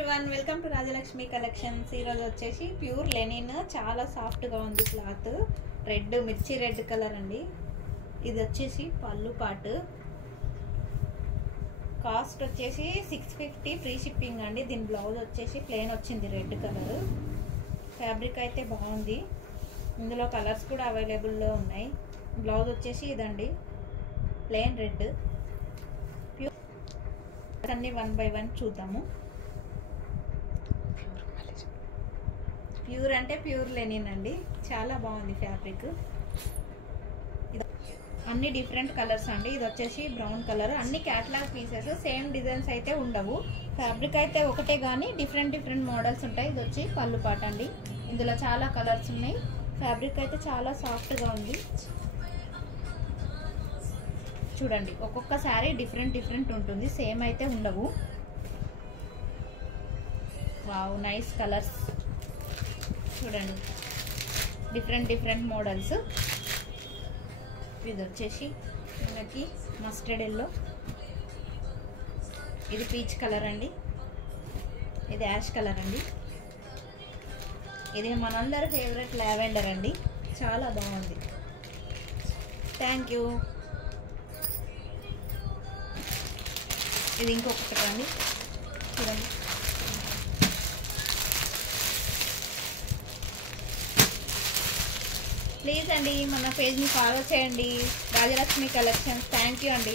Everyone, welcome to Rajalakshmi collections. ఈరోజు వచ్చేసి pure linen, చాలా సాఫ్ట్గా ఉంది క్లాత్. రెడ్, మిర్చి రెడ్ కలర్ అండి. ఇది వచ్చేసి పళ్ళు పాటు. కాస్ట్ వచ్చేసి 650 ఫ్రీ షిప్పింగ్ అండి. దీని బ్లౌజ్ వచ్చేసి ప్లెయిన్ వచ్చింది, రెడ్ కలర్. ఫ్యాబ్రిక్ అయితే బాగుంది. ఇందులో కలర్స్ కూడా అవైలబుల్లో ఉన్నాయి. బ్లౌజ్ వచ్చేసి ఇదండి, ప్లెయిన్ రెడ్. ప్యూర్ అన్ని 1 by 1 చూద్దాము. ప్యూర్ అంటే ప్యూర్ లెనిన్ అండి, చాలా బాగుంది ఫ్యాబ్రిక్. అన్ని డిఫరెంట్ కలర్స్ అండి. ఇది వచ్చేసి బ్రౌన్ కలర్. అన్ని క్యాటలాగ్ పీసెస్, సేమ్ డిజైన్స్ అయితే ఉండవు. ఫ్యాబ్రిక్ అయితే ఒకటే కానీ డిఫరెంట్ మోడల్స్ ఉంటాయి. ఇది వచ్చి పళ్ళు పాట అండి. ఇందులో చాలా కలర్స్ ఉన్నాయి. ఫ్యాబ్రిక్ అయితే చాలా సాఫ్ట్గా ఉంది. చూడండి, ఒక్కొక్క శారీ డిఫరెంట్ ఉంటుంది, సేమ్ అయితే ఉండవు. Wow, nice colours. చూడండి, డిఫరెంట్ మోడల్స్. ఇది వచ్చేసి మనకి మస్టర్డ్ ఎల్లో, ఇది పీచ్ కలర్ అండి, ఇది యాష్ కలర్ అండి, ఇది మనందరి ఫేవరెట్ లావెండర్ అండి. చాలా బాగుంది. Thank you. ఇది ఇంకొకటి అండి, చూడండి. ప్లీజ్ అండి, మన పేజ్ని ఫాలో చేయండి, రాజలక్ష్మి కలెక్షన్స్. థ్యాంక్ యూ అండి.